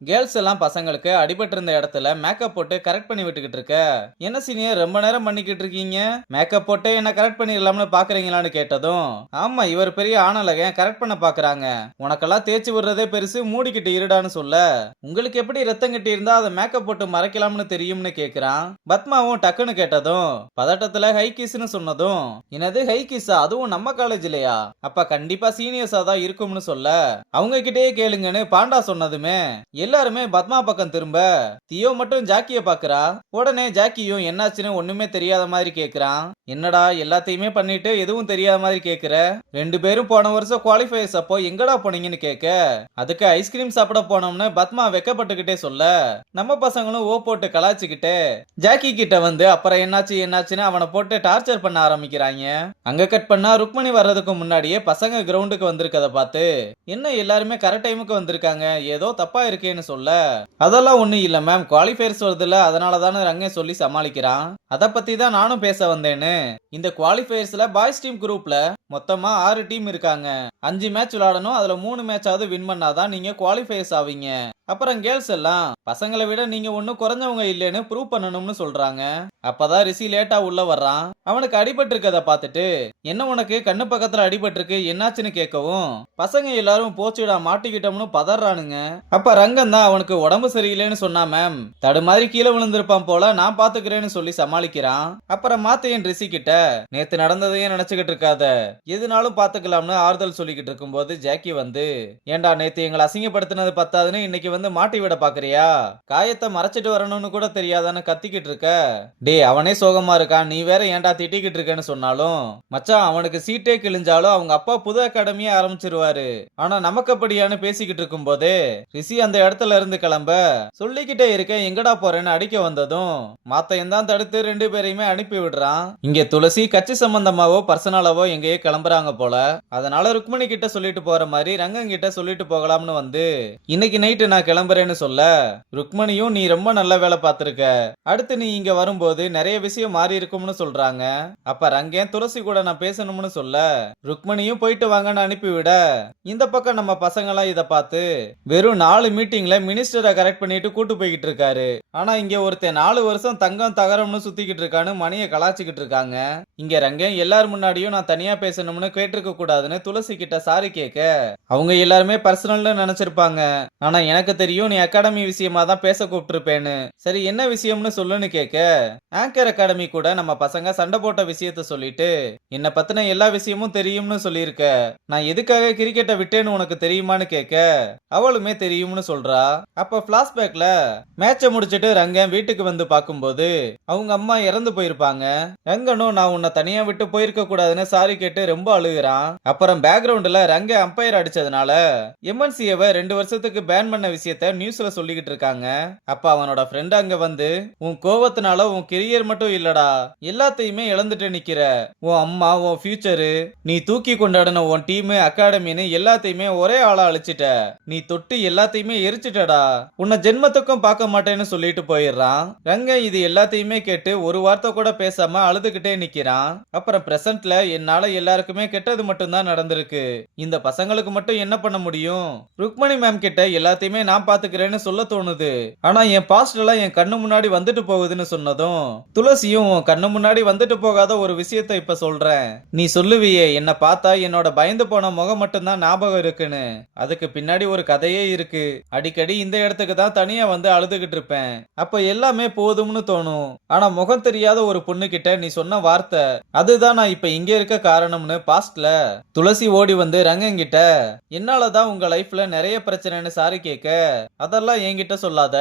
Girls எல்லாம் பசங்களுக்கு அடிபட்டு இருந்த இடத்துல மேக்கப் போட்டு கரெக்ட் பண்ணி விட்டுக்கிட்டு இருக்க. என்ன சீனியர் ரொம்ப நேரம் பண்ணிக்கிட்டு இருக்கீங்க? மேக்கப் போட்டு என்ன கரெக்ட் பண்ணிடலாம்னு பாக்குறீங்களான்னு கேட்டதும், ஆமா இவர் பெரிய ஆணழகன் கரெக்ட் பண்ண பாக்குறாங்க. உனக்கெல்லாம் தேய்ச்சி விடுறதே பெருசு, மூடிக்கிட்டு இருடான்னு சொல்ல, உங்களுக்கு எப்படி ரத்தம் கட்டி இருந்தா அதை மேக்கப் போட்டு மறைக்கலாம்னு தெரியும்னு கேக்குறான். பத்மாவும் டக்குன்னு கேட்டதும் பதட்டத்துல ஹை கிஸ்னு சொன்னதும், என்னது ஹை கிஸ்ஸா, அதுவும் நம்ம காலேஜ்லயா? அப்ப கண்டிப்பா சீனியர்ஸா தான் இருக்கும்னு சொல்ல, அவங்க கிட்டயே கேளுங்கன்னு பாண்டா சொன்னதுமே எல்லாருமே பத்மா பக்கம் திரும்ப தியோ மட்டும் ஜாக்கிய பாக்குறா. உடனே ஜாக்கியும் என்னாச்சுன்னு ஒண்ணுமே தெரியாத மாதிரி கேக்குறான். என்னடா எல்லாத்தையுமே பண்ணிட்டு எதுவும் தெரியாத மாதிரி கேக்குற? ரெண்டு பேரும் போன வருஷம் குவாலிஃபயர்ஸ் அப்போ எங்கடா போனீங்கன்னு கேட்க, அதுக்கு ஐஸ்கிரீம் சாப்பிட போனோம்னு பத்மா வெக்கப்பட்டுக்கிட்டே சொல்ல, நம்ம பசங்களும் ஓ போட்டு கலாச்சுக்கிட்டு ஜாக்கி கிட்ட வந்து அப்புறம் என்னாச்சு என்னாச்சுன்னு அவனை போட்டு டார்ச்சர் பண்ண ஆரம்பிக்கிறாங்க. அங்க கட் பண்ணா ருக்மணி வர்றதுக்கு முன்னாடியே பசங்க கிரவுண்டுக்கு வந்திருக்கத பார்த்து, என்ன எல்லாருமே கரெக்ட் டைமுக்கு வந்திருக்காங்க, ஏதோ தப்பா இருக்கேன்னு சொல்ல, அதெல்லாம் ஒண்ணும் இல்ல மேம், குவாலிஃபயர்ஸ் வருதுல அதனால தானே ரங்க சொல்லி சமாளிக்கிறான். அத பத்தி தான் நானும் பேச வந்தேன்னு. இந்த குவாலிஃபயர்ஸ்ல பாய்ஸ் டீம் குரூப்ல மொத்தமா 6 டீம் இருக்காங்க. 5 மேட்ச் விளையாடணும், அதுல 3 மேட்சாவது வின் பண்ணாதான் நீங்க குவாலிஃபயர்ஸ் ஆவீங்க. அப்புறம் கேர்ள்ஸ் எல்லாம் பசங்களை விட நீங்க ஒன்னும் குறைஞ்சவங்க இல்லைன்னு ப்ரூவ் பண்ணணும்னு சொல்றாங்க. அப்பதான் ரிஷி லேட்டா உள்ள வர்றான். அவனுக்கு அடிபட்டு இருக்கத பார்த்துட்டு, என்ன உனக்கு கண்ணு பக்கத்துல அடிபட்டு இருக்கு என்னாச்சுன்னு கேட்கவும், பசங்க எல்லாரும் போச்சுடா மாட்டிக்கிட்டோம்னு பதறானுங்க. அப்ப ரங்கன் தான் அவனுக்கு உடம்பு சரியில்லைன்னு சொன்னா மேம், தடுமாறி கீழே விழுந்திருப்பான் போல, நான் பாத்துக்கிறேன்னு சொல்லி சமாளிக்கிறான். அப்புறம் மாத்தையன் ரிஷி கிட்ட, நேத்து நடந்ததையே நினைச்சுக்கிட்டு இருக்காத, எதுனாலும் பாத்துக்கலாம்னு ஆறுதல் சொல்லிக்கிட்டு இருக்கும்போது ஜாக்கி வந்து, ஏண்டா நேத்து எங்களை அசிங்கப்படுத்தினது பத்தாதுன்னு இன்னைக்கு வந்து மாட்டி விட பாக்குறியா? காயத்தை மறைச்சிட்டு வரணும்னு கூட தெரியாதான்னு கத்திக்கிட்டு இருக்க. டே அவனே சோகமா இருக்கான், நீ வேற ஏன்டா திட்டிக்கிட்டு இருக்கேன்னு சொன்னாலும், மச்சான் அவனுக்கு சீட்டே கிழிஞ்சாலும் அவங்க அப்பா புது அகாடமியே ஆரம்பிச்சிருவாரு. ஆனா நமக்கு அப்படியான்னு பேசிக்கிட்டு இருக்கும் போதே ரிஷி அந்த இடத்துல இருந்து கிளம்ப, சொல்லிக்கிட்டே இருக்க எங்கடா போறேன்னு அடிக்க வந்ததும் மாத்தையன் தான் தடுத்து 2 பேரையுமே அனுப்பி விடுறான். இங்க துளசி கட்சி சம்பந்தமாவோ பர்சனலாவோ எங்கேயோ கிளம்புறாங்க போல. அதனால ருக்மணி கிட்ட சொல்லிட்டு போற மாதிரி ரங்கன் கிட்ட சொல்லிட்டு போகலாம்னு வந்து, இன்னைக்கு நைட்டு நான் கிளம்புறேன்னு சொல்ல, ருக்மணியும் நீ ரொம்ப நல்ல வேலை பார்த்திருக்க, அடுத்து நீ இங்க வரும்போது நிறைய விஷயம் மாறி இருக்கும்னு சொல்றாங்க. அப்ப ரங்கன் துளசி கூட நான் பேசணும்னு சொல்ல, ருக்மணியும் போயிட்டு வாங்கன்னு அனுப்பிவிட, இந்த பக்கம் நம்ம பசங்க எல்லாம் இத பார்த்து வெறும் 4 மீட்டிங்ல மினிஸ்டரை கரெக்ட் பண்ணிட்டு கூட்டு போய்கிட்டு இருக்காரு. ஆனா இங்க ஒருத்தன் 4 வருஷம் தங்கம் தகரம்னு சுத்திக்கிட்டு இருக்கான்னு மணியை கலாச்சிக்கிட்டு இருக்காங்க. இங்க ரங்கன் எல்லார் முன்னாடியும் நான் தனியா பேசணும்னு கேட்டிருக்க கூடாதுன்னு துளசி கிட்ட சாரி கேட்க, அவங்க எல்லாருமே பர்சனல்னு நினைச்சிருப்பாங்க, ஆனா எனக்கு தெரியும் நீ அகாடமி விஷயமா தான் பேச கூப்பிட்டுருப்பேன்னு. சரி என்ன விஷயம்னு சொல்லுன்னு கேட்க, ஆங்கர் அகாடமி கூட நம்ம பசங்க சண்டை போட்ட விஷயத்த சொல்லிட்டு, என்ன பத்தின எல்லா விஷயமும் தெரியும்னு சொல்லியிருக்க, நான் எதுக்காக கிரிக்கெட்டை விட்டேன்னு உனக்கு தெரியுமான்னு கேட்க, அவளுமே தெரியும்னு சொல்றா. அப்ப பிளாஷ்பேக்ல மேட்சை முடிச்சிட்டு ரங்கன் வீட்டுக்கு வந்து பார்க்கும்போது அவங்க அம்மா இறந்து போயிருப்பாங்க. ரங்கனும் நான் உன்னை தனியா விட்டு போயிருக்க கூடாதுன்னு சாரி கேட்டு ரொம்ப அழுகுறான். அப்புறம் பேக்ரவுண்ட்ல ரங்க அம்பையர் அடிச்சதுனால எம்என்சிஏவை 2 வருஷத்துக்கு பேன் பண்ண விஷயத்த நியூஸ்ல சொல்லிக்கிட்டு இருக்காங்க. அப்ப அவனோட ஃப்ரெண்ட் அங்க வந்து, உன் கோவத்தினால உன் கெரியர் மட்டும் இல்லடா எல்லாத்தையுமே இழந்துட்டு நிக்கிற, உன் அம்மா உன் ஃபியூச்சரு, நீ தூக்கி கொண்டாடின உன் டீம் அகாடமின்னு எல்லாத்தையுமே ஒரே ஆளா அழிச்சிட்ட, நீ தொட்டு எல்லாத்தையுமே எரிச்சிட்டடா, உன்னை ஜென்மத்துக்கும் பார்க்க மாட்டேன்னு சொல்லிட்டு போயிடுறான். ரங்க இது எல்லாத்தையுமே கேட்டு ஒரு வார்த்தை கூட பேசாம அழுதுகிட்டே நிக்கிறான். அப்புறம் பிரசன்ட்ல என்னால எல்லாருக்குமே கெட்டது மட்டும்தான் நடந்திருக்கு, இந்த பசங்களுக்கு மட்டும் என்ன பண்ண முடியும்? ருக்மணி மேம் கிட்ட எல்லாத்தையுமே நான் பாத்துக்கிறேன்னு சொல்ல தோணுது, ஆனா என் பாஸ்ட் எல்லாம் என் கண்ணு முன்னாடி வந்துட்டு போகுதுன்னு சொன்னதும், துளசியும் கண்ணு முன்னாடி வந்துட்டு போகாத ஒரு விஷயத்த இப்ப சொல்றேன், நீ சொல்லுவியே என்ன பார்த்தா என்னோட பயந்து போன முகம் மட்டும்தான் ஞாபகம் இருக்குன்னு, அதுக்கு பின்னாடி ஒரு கதையே இருக்கு, அடிக்கடி இந்த இடத்துக்கு தான் தனியா வந்து அழுதுகிட்டு இருப்பேன், அப்ப எல்லாமே போதும்னு தோணும், ஆனா முகம் தெரியாத ஒரு பொண்ணு கிட்ட நீ சொன்ன வார்த்தை அதுதான் நான் இப்ப இங்க இருக்க காரணம்னு பாஸ்ட்ல துளசி ஓடி வந்து ரங்கங்கிட்ட, என்னாலதான் உங்க லைஃப்ல நிறைய பிரச்சனைன்னு சாரி கேட்க, அதெல்லாம் என்கிட்ட சொல்லாத,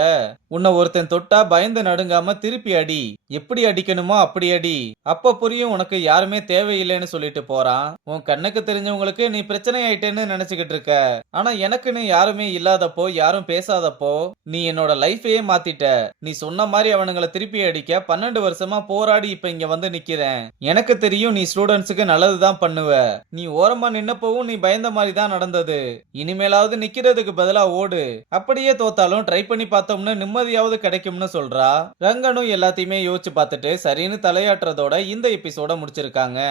உன்னை ஒருத்தன் தொட்டா பயந்து நடுங்காம திருப்பி அடி, எப்படி அடிக்கணுமோ அப்படி அடி, அப்ப புரியும் உனக்கு யாருமே தேவையில்லைன்னு சொல்லிட்டு போறான். உன் கண்ணுக்கு தெரிஞ்சவங்களுக்கு நீ பிரச்சனை ஆயிட்டேன்னு நினைச்சுக்கிட்டு இருக்க, ஆனா எனக்குன்னு யாருமே இல்லாதப்போ யாரும் பேசாதப்போ நீ என்னோட லைஃபையே மாத்திட்ட, நீ சொன்ன மாதிரி அவனுங்களை திருப்பி அடிக்க 12 வருஷமா போராடி இப்ப இங்க வந்து நிக்கிறேன், எனக்கு தெரியும் நீ ஸ்டூடெண்ட்ஸுக்கு நல்லதுதான் பண்ணுவ, நீ ஓரமா நின்னப்பவும் நீ பயந்த மாதிரி தான் நடந்தது, இனிமேலாவது நிக்கிறதுக்கு பதிலா ஓடு, அப்படியே தோத்தாலும் ட்ரை பண்ணி பார்த்தோம்னு நிம்மதியாவது கிடைக்கும்னு சொல்றா. ரங்கனும் எல்லாத்தையுமே யோசிச்சு பார்த்துட்டு சரின்னு தலையாட்டுறதோட இந்த எபிசோட முடிச்சிருக்காங்க.